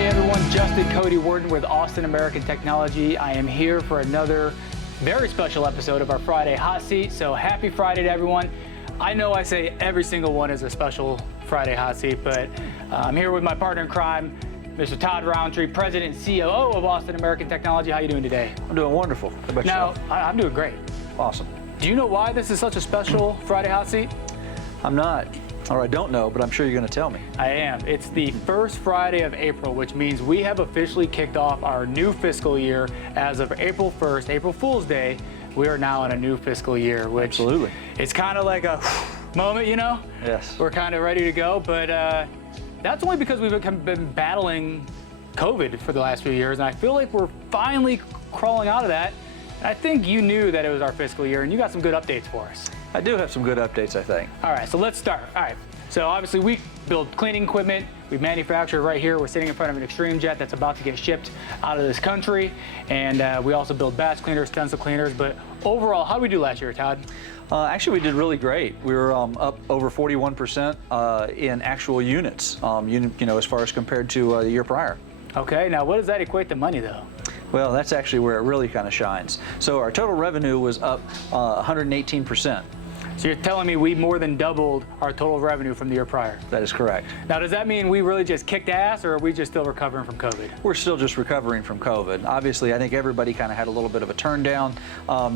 Friday, everyone. Justin Cody Worden with Austin American Technology. I am here for another very special episode of our Friday Hot Seat. So happy Friday to everyone. I know I say every single one is a special Friday Hot Seat, but I'm here with my partner in crime, Mr. Todd Roundtree, President and COO of Austin American Technology. How are you doing today? I'm doing wonderful. How about now, yourself? I'm doing great. Awesome. Do you know why this is such a special Friday Hot Seat? I'm not, or I don't know, but I'm sure you're going to tell me. I am. It's the first Friday of April, which means we have officially kicked off our new fiscal year as of April 1st, April Fool's Day. We are now in a new fiscal year, which Absolutely. It's kind of like a moment, you know? Yes. We're kind of ready to go, but that's only because we've been battling COVID for the last few years, and I feel like we're finally crawling out of that. And I think you knew that it was our fiscal year, and you got some good updates for us. I do have some good updates, I think. All right, so let's start. All right, so obviously we build cleaning equipment. We manufacture right here. We're sitting in front of an Extreme Jet that's about to get shipped out of this country. And we also build batch cleaners, stencil cleaners. But overall, how did we do last year, Todd? Actually, we did really great. We were up over 41% in actual units, as far as compared to the year prior. Okay, now what does that equate to money, though? Well, that's actually where it really kind of shines. So our total revenue was up 118%. So you're telling me we more than doubled our total revenue from the year prior? That is correct. Now, does that mean we really just kicked ass, or are we just still recovering from COVID? We're still just recovering from COVID. Obviously, I think everybody kind of had a little bit of a turn down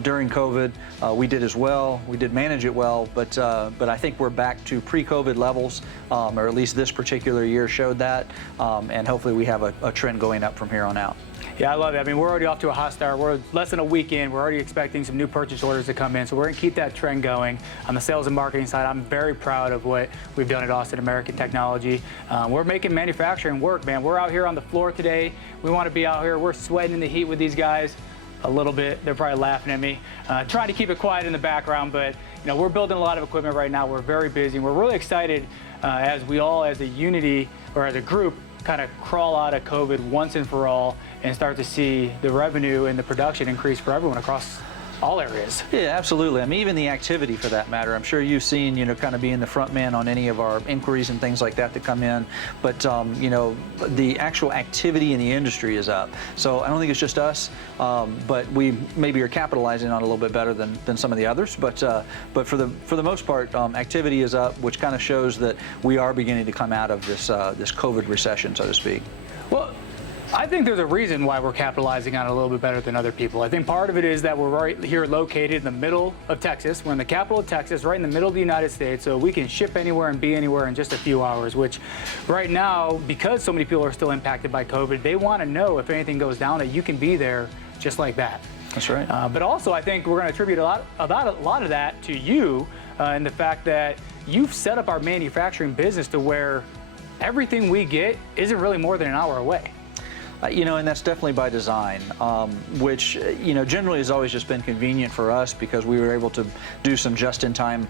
during COVID. We did as well. We did manage it well, but I think we're back to pre-COVID levels, or at least this particular year showed that, and hopefully we have a trend going up from here on out. Yeah, I love it. I mean, we're already off to a hot start. We're less than a week in. We're already expecting some new purchase orders to come in, so we're going to keep that trend going. On the sales and marketing side, I'm very proud of what we've done at Austin American Technology. We're making manufacturing work, man. We're out here on the floor today. We want to be out here. We're sweating in the heat with these guys a little bit. They're probably laughing at me. Trying to keep it quiet in the background, but we're building a lot of equipment right now. We're very busy, and we're really excited as we all, as a unity or as a group, kind of crawl out of COVID once and for all and start to see the revenue and the production increase for everyone across all areas. Yeah, absolutely. I mean, even the activity for that matter. I'm sure you've seen, kind of being the front man on any of our inquiries and things like that come in. But, the actual activity in the industry is up. So I don't think it's just us, but we maybe are capitalizing on it a little bit better than some of the others. But for the most part, activity is up, which kind of shows that we are beginning to come out of this COVID recession, so to speak. Well, I think there's a reason why we're capitalizing on it a little bit better than other people. I think part of it is that we're right here located in the middle of Texas. We're in the capital of Texas, right in the middle of the United States, so we can ship anywhere and be anywhere in just a few hours, which right now, because so many people are still impacted by COVID, they want to know if anything goes down that you can be there just like that. That's right. But also, I think we're going to attribute a lot of that to you and the fact that you've set up our manufacturing business to where everything we get isn't really more than an hour away. And that's definitely by design, which, generally has always just been convenient for us because we were able to do some just-in-time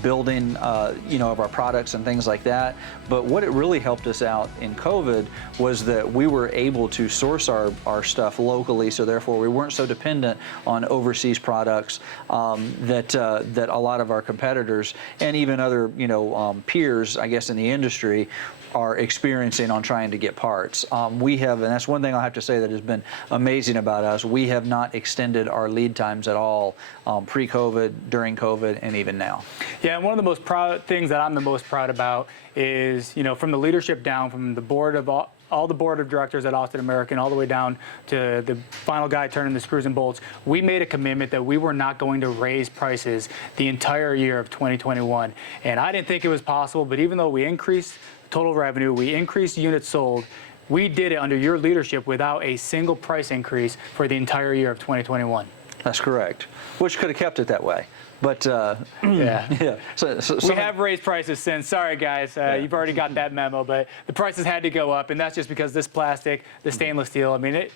building, of our products and things like that. But what it really helped us out in COVID was that we were able to source our stuff locally, so therefore we weren't so dependent on overseas products that a lot of our competitors and even other, peers, I guess, in the industry are experiencing on trying to get parts. We have, and that's one thing I'll have to say that has been amazing about us, we have not extended our lead times at all pre-COVID, during COVID, and even now. Yeah, and one of the most proud things that I'm the most proud about is, from the leadership down, from the board of all the board of directors at Austin American, all the way down to the final guy turning the screws and bolts, we made a commitment that we were not going to raise prices the entire year of 2021. And I didn't think it was possible, but even though we increased total revenue, we increased units sold, we did it under your leadership without a single price increase for the entire year of 2021. That's correct, which could have kept it that way. But yeah. So we have raised prices since. Sorry, guys, you've already got that memo, but the prices had to go up, and that's just because this plastic, the stainless steel. I mean,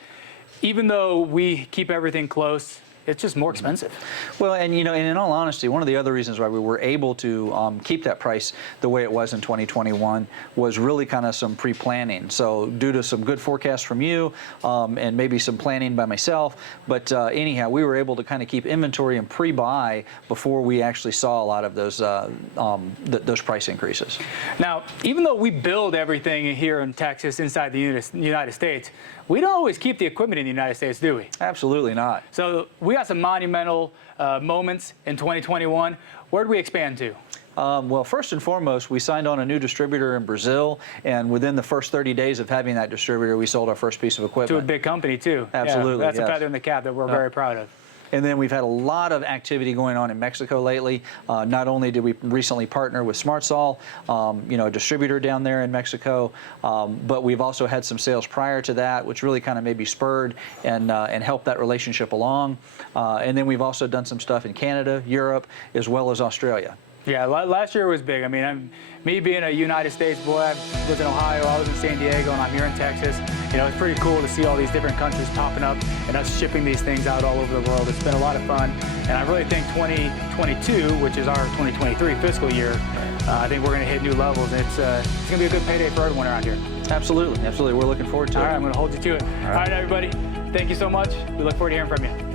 even though we keep everything close, it's just more expensive. Well, and and in all honesty, one of the other reasons why we were able to keep that price the way it was in 2021 was really kind of some pre-planning. So due to some good forecasts from you and maybe some planning by myself, but anyhow, we were able to kind of keep inventory and pre-buy before we actually saw a lot of those price increases. Now, even though we build everything here in Texas inside the United States, we don't always keep the equipment in the United States, do we? Absolutely not. So we got some monumental moments in 2021. Where do we expand to? Well, first and foremost, we signed on a new distributor in Brazil, and within the first 30 days of having that distributor, we sold our first piece of equipment. To a big company, too. Absolutely, yeah, that's yes. a feather in the cap that we're very proud of. And then we've had a lot of activity going on in Mexico lately. Not only did we recently partner with SmartSol, a distributor down there in Mexico, but we've also had some sales prior to that, which really kind of maybe spurred and helped that relationship along. And then we've also done some stuff in Canada, Europe, as well as Australia. Yeah, last year was big. I mean, me being a United States boy, I lived in Ohio, I was in San Diego, and I'm here in Texas. It's pretty cool to see all these different countries popping up and us shipping these things out all over the world. It's been a lot of fun, and I really think 2022, which is our 2023 fiscal year, I think we're going to hit new levels, and it's going to be a good payday for everyone around here. Absolutely, absolutely. We're looking forward to it. All right, I'm going to hold you to it. All right, everybody, thank you so much. We look forward to hearing from you.